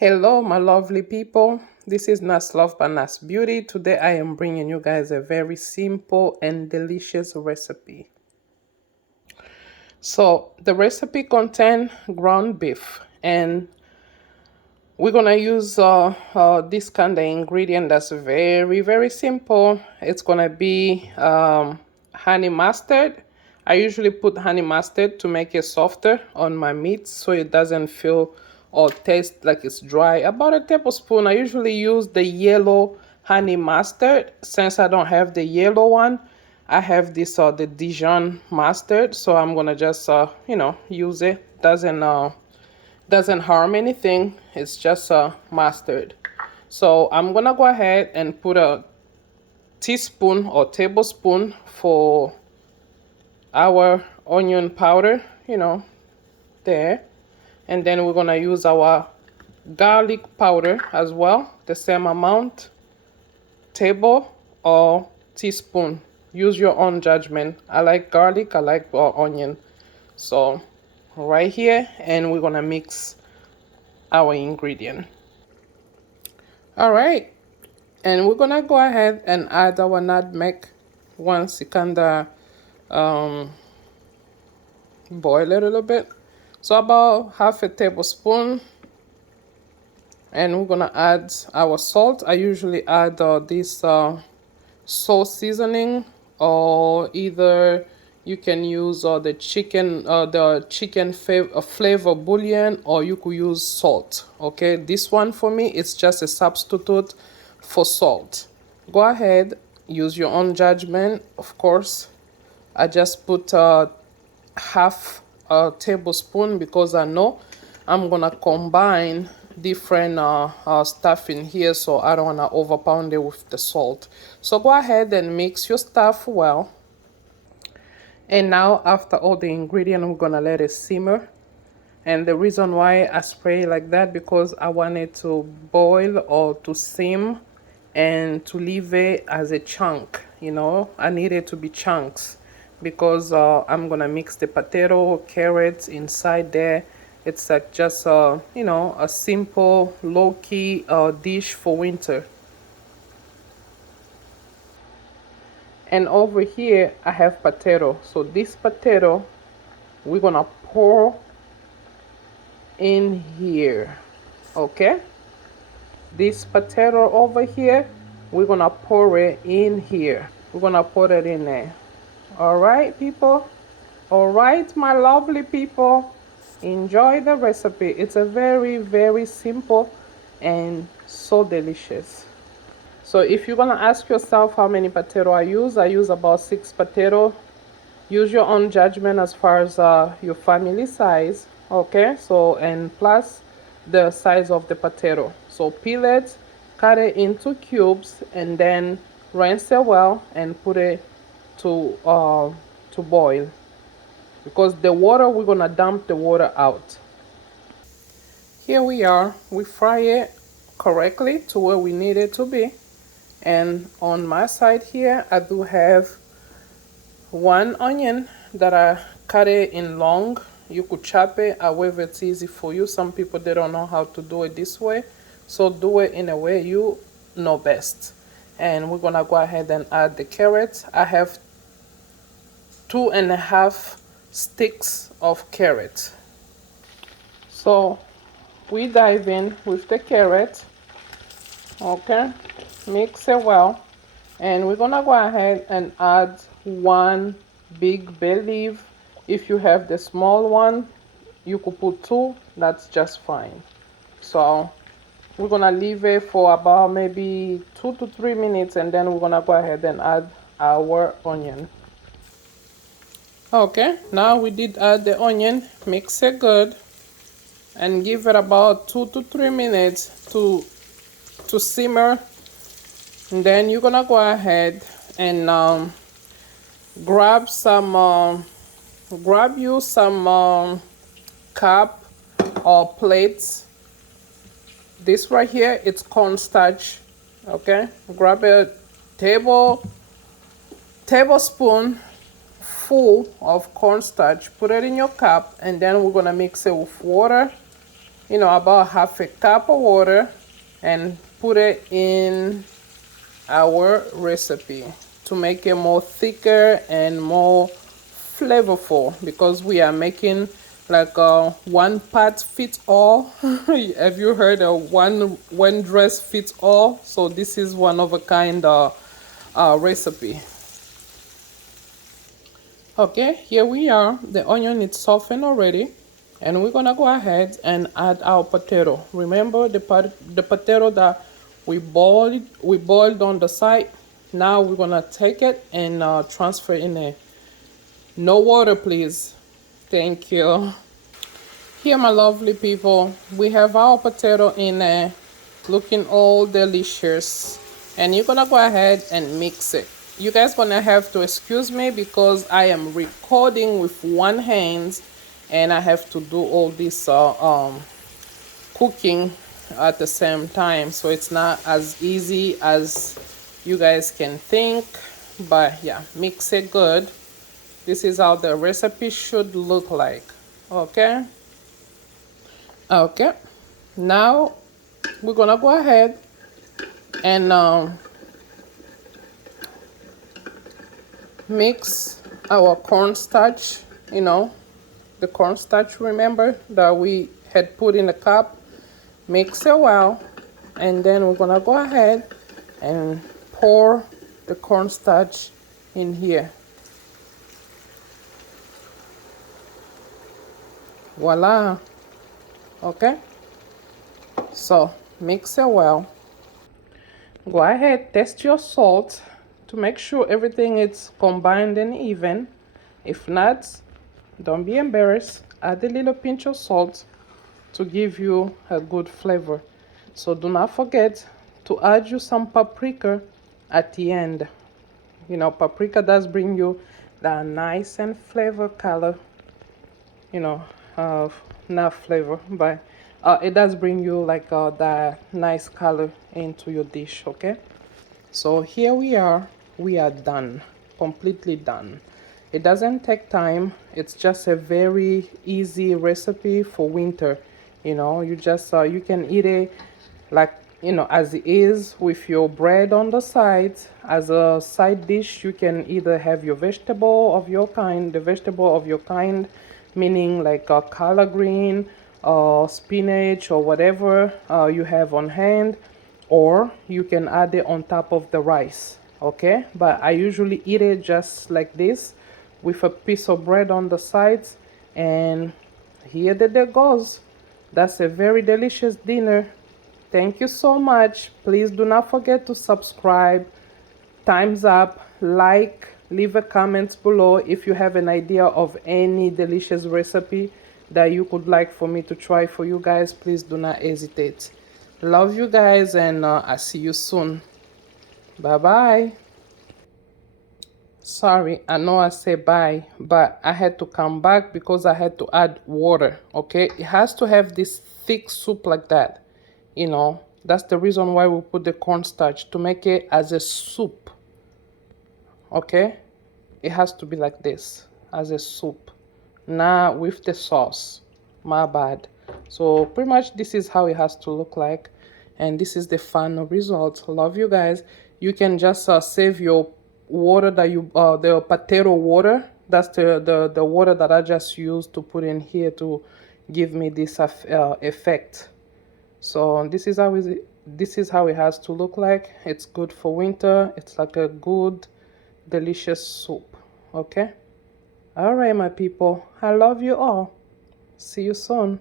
Hello, my lovely people. This is Nas Love by Nas Beauty. Today I am bringing you guys a very simple and delicious recipe. So the recipe contains ground beef, and we're gonna use this kind of ingredient that's very simple. It's gonna be honey mustard. I usually put honey mustard to make it softer on my meat so it doesn't feel or taste like it's dry. About a tablespoon. I usually use the yellow honey mustard. Since I don't have the yellow one, I have this the Dijon mustard, so I'm gonna just use it. Doesn't harm anything. It's just mustard. So I'm gonna go ahead and put a teaspoon or tablespoon for our onion powder, there. And then we're gonna use our garlic powder as well, the same amount, table or teaspoon. Use your own judgment. I like garlic, I like onion. So right here, and we're gonna mix our ingredient. All right, and we're gonna go ahead and add our nutmeg once it kinda boil a little bit. So about half a tablespoon, and we're gonna add our salt. I usually add this salt seasoning, or either you can use the chicken flavor bouillon, or you could use salt. Okay, this one for me it's just a substitute for salt. Go ahead, use your own judgment. Of course, I just put half a tablespoon because I know I'm gonna combine different stuff in here, so I don't want to overpound it with the salt. So go ahead and mix your stuff well. And now after all the ingredient, we're gonna let it simmer. And the reason why I spray like that, because I want it to boil or to sim and to leave it as a chunk. I need it to be chunks because I'm gonna mix the potato, carrots inside there. It's like just a simple low-key dish for winter. And over here I have potato. So this potato we're gonna pour in here. Okay, this potato over here, we're gonna pour it in here. We're gonna put it in there. All right, people. All right, my lovely people, enjoy the recipe. It's a very simple and so delicious. So if you're gonna ask yourself how many potato I use about 6 potato. Use your own judgment as far as your family size. Okay, so and plus the size of the potato. So peel it, cut it into cubes, and then rinse it well and put it to boil, because the water, we're gonna dump the water out. Here we are. We fry it correctly to where we need it to be. And on my side here, I do have one onion that I cut it in long. You could chop it however it's easy for you. Some people, they don't know how to do it this way, so do it in a way you know best. And we're gonna go ahead and add the carrots. I have 2.5 sticks of carrot. So we dive in with the carrot. Okay, mix it well, and we're gonna go ahead and add one big bay leaf. If you have the small one, you could put 2, that's just fine. So we're gonna leave it for about maybe 2 to 3 minutes, and then we're gonna go ahead and add our onion. Okay, now we did add the onion. Mix it good and give it about 2 to 3 minutes to simmer. And then you're gonna go ahead and grab you some cup or plates. This right here, it's cornstarch. Okay, grab a tablespoon full of cornstarch, put it in your cup, and then we're gonna mix it with water. about half a cup of water and put it in our recipe to make it more thicker and more flavorful, because we are making like a one pot fits all. Have you heard of one dress fits all? So this is one of a kind recipe. Okay, here we are. The onion is softened already, and we're gonna go ahead and add our potato. Remember the potato that we boiled on the side. Now we're gonna take it and transfer in there. No water, please. Thank you. Here, my lovely people, we have our potato in there, looking all delicious. And you're gonna go ahead and mix it. You guys gonna have to excuse me because I am recording with one hand, and I have to do all this cooking at the same time. So it's not as easy as you guys can think. But yeah, mix it good. This is how the recipe should look like. Okay. Okay, now we're gonna go ahead and mix our cornstarch, the cornstarch, remember, that we had put in the cup. Mix it well, and then we're gonna go ahead and pour the cornstarch in here. Voila. Okay, so mix it well. Go ahead, test your salt to make sure everything is combined and even. If not, don't be embarrassed. Add a little pinch of salt to give you a good flavor. So do not forget to add you some paprika at the end. Paprika does bring you that nice and flavor color, you know, not flavor, but it does bring you like that nice color into your dish. Okay, so here we are done, completely done. It doesn't take time. It's just a very easy recipe for winter. You just you can eat it like as it is, with your bread on the side. As a side dish, you can either have your vegetable of your kind, the vegetable of your kind, meaning like a collard green or spinach or whatever you have on hand, or you can add it on top of the rice. Okay, but I usually eat it just like this, with a piece of bread on the sides. And here that goes. That's a very delicious dinner. Thank you so much. Please do not forget to subscribe, thumbs up, like, leave a comment below if you have an idea of any delicious recipe that you could like for me to try for you guys. Please do not hesitate. Love you guys, and I'll see you soon. Bye bye. Sorry, I know I said bye, but I had to come back because I had to add water. Okay, it has to have this thick soup like that. That's the reason why we put the cornstarch, to make it as a soup. Okay, it has to be like this, as a soup, not with the sauce. My bad. So pretty much this is how it has to look like, and this is the final result. Love you guys. You can just save your water that you the potato water. That's the water that I just used to put in here to give me this effect. So this is how it has to look like. It's good for winter. It's like a good delicious soup. Okay, all right, my people, I love you all. See you soon.